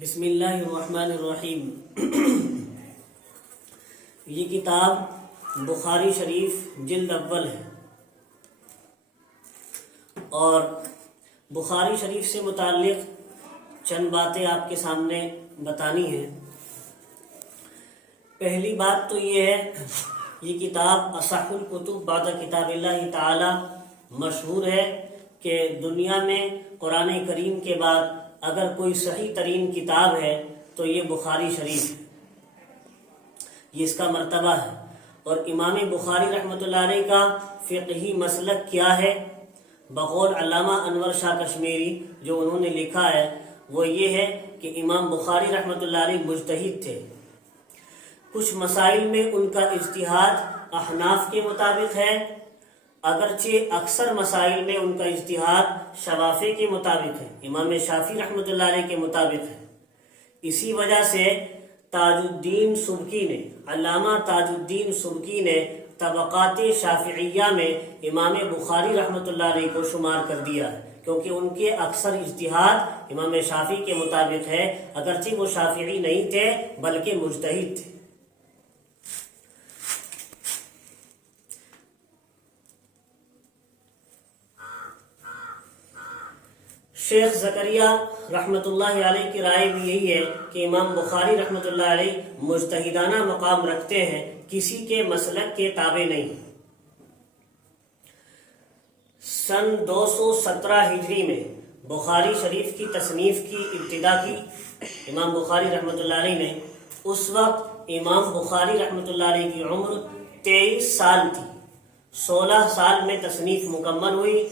بسم اللہ الرحمن الرحیم۔ یہ کتاب بخاری شریف جلد اول ہے اور بخاری شریف سے متعلق چند باتیں آپ کے سامنے بتانی ہیں۔ پہلی بات تو یہ ہے، یہ کتاب اصح الکتب بعد کتاب اللہ تعالی مشہور ہے کہ دنیا میں قرآن کریم کے بعد اگر کوئی صحیح ترین کتاب ہے تو یہ بخاری شریف ہے، یہ اس کا مرتبہ ہے۔ اور امام بخاری رحمۃ اللہ علیہ کا فقہی مسلک کیا ہے؟ بقول علامہ انور شاہ کشمیری جو انہوں نے لکھا ہے وہ یہ ہے کہ امام بخاری رحمۃ اللہ علیہ مجتہد تھے۔ کچھ مسائل میں ان کا اجتہاد احناف کے مطابق ہے، اگرچہ اکثر مسائل میں ان کا اجتہاد شوافی کے مطابق ہے، امام شافعی رحمۃ اللہ علیہ کے مطابق ہے۔ اسی وجہ سے تاج الدین سبکی نے، علامہ تاج الدین سبکی نے طبقات شافعیہ میں امام بخاری رحمۃ اللہ علیہ کو شمار کر دیا ہے، کیونکہ ان کے اکثر اجتہاد امام شافعی کے مطابق ہے، اگرچہ وہ شافعی نہیں تھے بلکہ مجتہد تھے۔ شیخ زکریا رحمۃ اللہ علیہ کی رائے بھی یہی ہے کہ امام بخاری رحمۃ اللہ علیہ مجتہدانہ مقام رکھتے ہیں، کسی کے مسلک کے تابع نہیں۔ سن 217 ہجری میں بخاری شریف کی تصنیف کی ابتدا کی امام بخاری رحمۃ اللہ علیہ نے۔ اس وقت امام بخاری رحمۃ اللہ علیہ کی عمر 23 سال تھی، 16 سال میں تصنیف مکمل ہوئی۔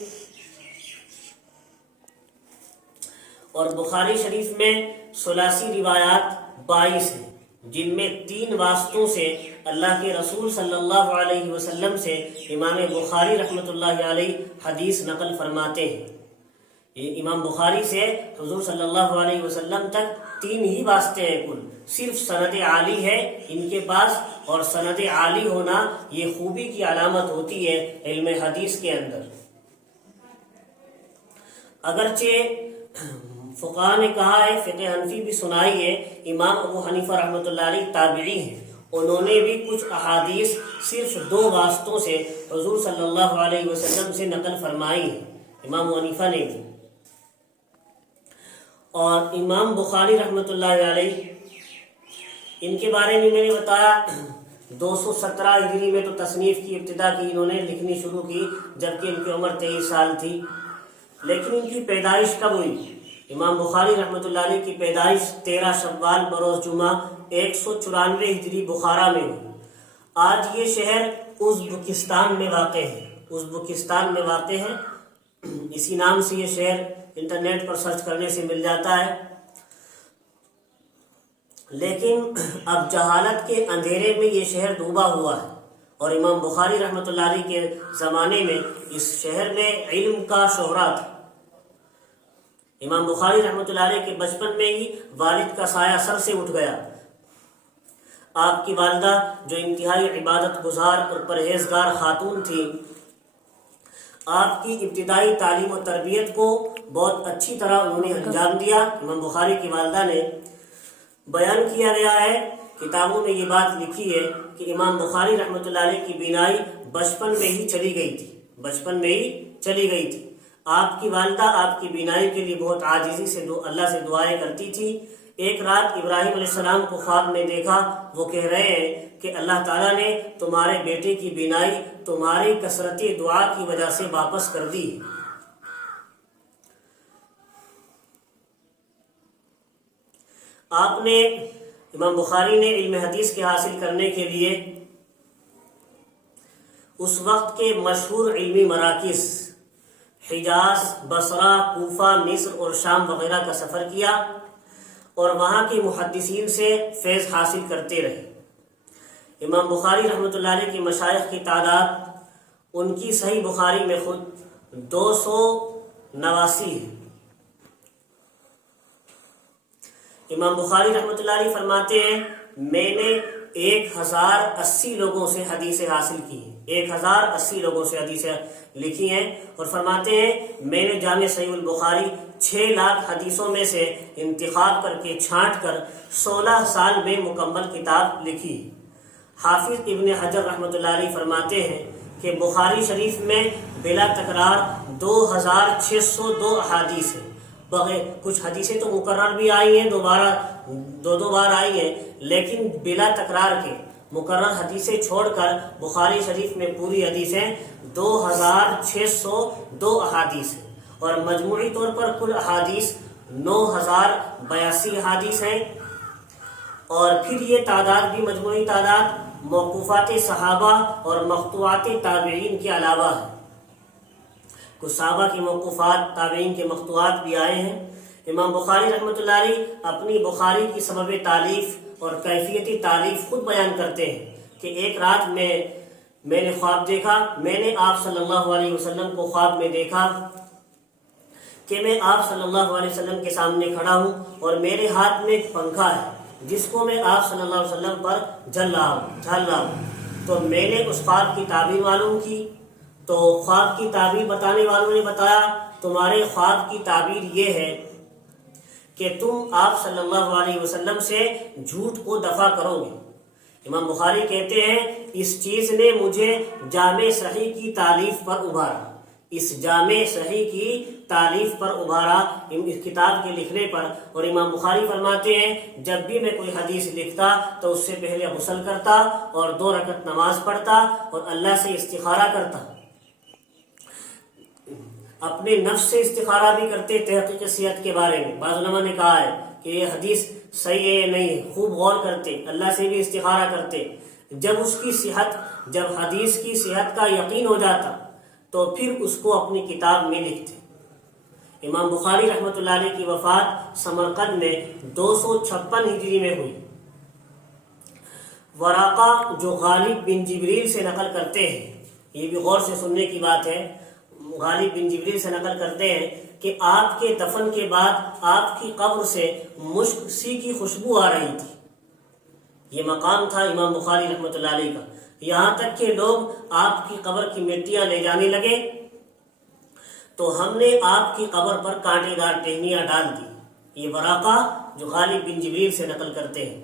اور بخاری شریف میں ثلاثی روایات 22 ہیں، جن میں 3 واسطوں سے اللہ کے رسول صلی اللہ علیہ وسلم سے امام بخاری رحمۃ اللہ علیہ حدیث نقل فرماتے ہیں۔ یہ امام بخاری سے حضور صلی اللہ علیہ وسلم تک 3 ہی واسطے ہیں کل، صرف سند عالی ہے ان کے پاس، اور سند عالی ہونا یہ خوبی کی علامت ہوتی ہے علم حدیث کے اندر۔ اگرچہ فقہاء نے کہا ہے، فقہ حنفی بھی سنائی ہے، امام ابو حنیفہ رحمۃ اللہ علیہ تابعی ہیں، انہوں نے بھی کچھ احادیث صرف 2 واسطوں سے حضور صلی اللہ علیہ وسلم سے نقل فرمائی ہیں، امام ابو حنیفہ نے بھی۔ اور امام بخاری رحمۃ اللہ علیہ، ان کے بارے میں نے بتایا 217 ہجری میں تو تصنیف کی ابتدا کی، انہوں نے لکھنی شروع کی جبکہ ان کی عمر 23 سال تھی۔ لیکن ان کی پیدائش کب ہوئی؟ امام بخاری رحمۃ اللہ علیہ کی پیدائش 13 شوال بروز جمعہ 194 ہجری بخارا میں ہوئی۔ آج یہ شہر ازبکستان میں واقع ہے، ازبکستان میں واقع ہے، اسی نام سے یہ شہر انٹرنیٹ پر سرچ کرنے سے مل جاتا ہے۔ لیکن اب جہالت کے اندھیرے میں یہ شہر ڈوبا ہوا ہے، اور امام بخاری رحمۃ اللہ علیہ کے زمانے میں اس شہر میں علم کا شہرہ تھا۔ امام بخاری رحمۃ اللہ علیہ کے بچپن میں ہی والد کا سایہ سر سے اٹھ گیا۔ آپ کی والدہ جو انتہائی عبادت گزار اور پرہیزگار خاتون تھی، آپ کی ابتدائی تعلیم و تربیت کو بہت اچھی طرح انہوں نے انجام دیا۔ امام بخاری کی والدہ نے، بیان کیا گیا ہے، کتابوں میں یہ بات لکھی ہے کہ امام بخاری رحمۃ اللہ علیہ کی بینائی بچپن میں ہی چلی گئی تھی۔ آپ کی والدہ آپ کی بینائی کے لیے بہت عاجزی سے اللہ سے دعائیں کرتی تھی۔ ایک رات ابراہیم علیہ السلام کو خواب میں دیکھا، وہ کہہ رہے ہیں کہ اللہ تعالیٰ نے تمہارے بیٹے کی بینائی تمہاری کثرت دعا کی وجہ سے واپس کر دی۔ آپ نے، امام بخاری نے علم حدیث کے حاصل کرنے کے لیے اس وقت کے مشہور علمی مراکز حجاز، بصرہ، کوفہ، مصر اور شام وغیرہ کا سفر کیا اور وہاں کے محدثین سے فیض حاصل کرتے رہے۔ امام بخاری رحمۃ اللہ علیہ کی مشائخ کی تعداد ان کی صحیح بخاری میں خود 289 ہے۔ امام بخاری رحمۃ اللہ علیہ فرماتے ہیں، میں نے 1080 لوگوں سے حدیثیں حاصل کی ہیں، 1080 لوگوں سے حدیثیں لکھی ہیں، اور فرماتے ہیں میں نے جامع صحیح البخاری 6 لاکھ حدیثوں میں سے انتخاب کر کے چھانٹ کر 16 سال میں مکمل کتاب لکھی۔ حافظ ابن حجر رحمۃ اللہ علیہ فرماتے ہیں کہ بخاری شریف میں بلا تکرار 2602 احادیث ہیں۔ بغیر کچھ حدیثیں تو مکرر بھی آئی ہیں، دو بار آئی ہیں، لیکن بلا تکرار کے مکرر حدیثیں چھوڑ کر بخاری شریف میں پوری حدیثیں 2602 احادیث ہیں، اور مجموعی طور پر کل احادیث 9082 احادیث ہیں۔ اور پھر یہ تعداد بھی مجموعی تعداد موقوفات صحابہ اور مقطوعات تابعین کے علاوہ ہے۔ کچھ صحابہ کی موقوفات، تابعین کے مقطوعات بھی آئے ہیں۔ امام بخاری رحمۃ اللہ علیہ اپنی بخاری کی سبب تالیف اور کیفیتی تالیف خود بیان کرتے ہیں کہ ایک رات میں نے خواب دیکھا، میں نے آپ صلی اللہ علیہ وسلم کو خواب میں دیکھا کہ میں آپ صلی اللہ علیہ وسلم کے سامنے کھڑا ہوں اور میرے ہاتھ میں ایک پنکھا ہے جس کو میں آپ صلی اللہ علیہ وسلم پر جھل رہا ہوں۔ تو میں نے اس خواب کی تعبیر معلوم کی، تو خواب کی تعبیر بتانے والوں نے بتایا تمہارے خواب کی تعبیر یہ ہے کہ تم آپ صلی اللہ علیہ وسلم سے جھوٹ کو دفع کرو گے۔ امام بخاری کہتے ہیں اس چیز نے مجھے جامع صحیح کی تالیف پر ابھارا، اس جامع صحیح کی تالیف پر ابھارا اس کتاب کے لکھنے پر۔ اور امام بخاری فرماتے ہیں جب بھی میں کوئی حدیث لکھتا تو اس سے پہلے غسل کرتا اور 2 رکعت نماز پڑھتا اور اللہ سے استخارہ کرتا، اپنے نفس سے استخارہ بھی کرتے تحقیق صحت کے بارے میں۔ بعض علماء نے کہا ہے کہ یہ حدیث صحیح ہے یا نہیں ہے، خوب غور کرتے، اللہ سے بھی استخارہ کرتے۔ جب حدیث کی صحت کا یقین ہو جاتا تو پھر اس کو اپنی کتاب میں لکھتے۔ امام بخاری رحمۃ اللہ علیہ کی وفات سمرقند میں 256 ہجری میں ہوئی۔ ورقہ جو غالب بن جبریل سے نقل کرتے ہیں، یہ بھی غور سے سننے کی بات ہے، غالب بن جبریل سے نقل کرتے ہیں کہ آپ کے دفن کے بعد آپ کی قبر سے مشک سی کی خوشبو آ رہی تھی۔ یہ مقام تھا امام بخاری رحمۃ اللہ علیہ کا، یہاں تک کہ لوگ آپ کی قبر کی مٹیاں لے جانے لگے تو ہم نے آپ کی قبر پر کانٹے دار ٹہنیاں ڈال دی۔ یہ ورقہ جو غالب بن جبریل سے نقل کرتے ہیں۔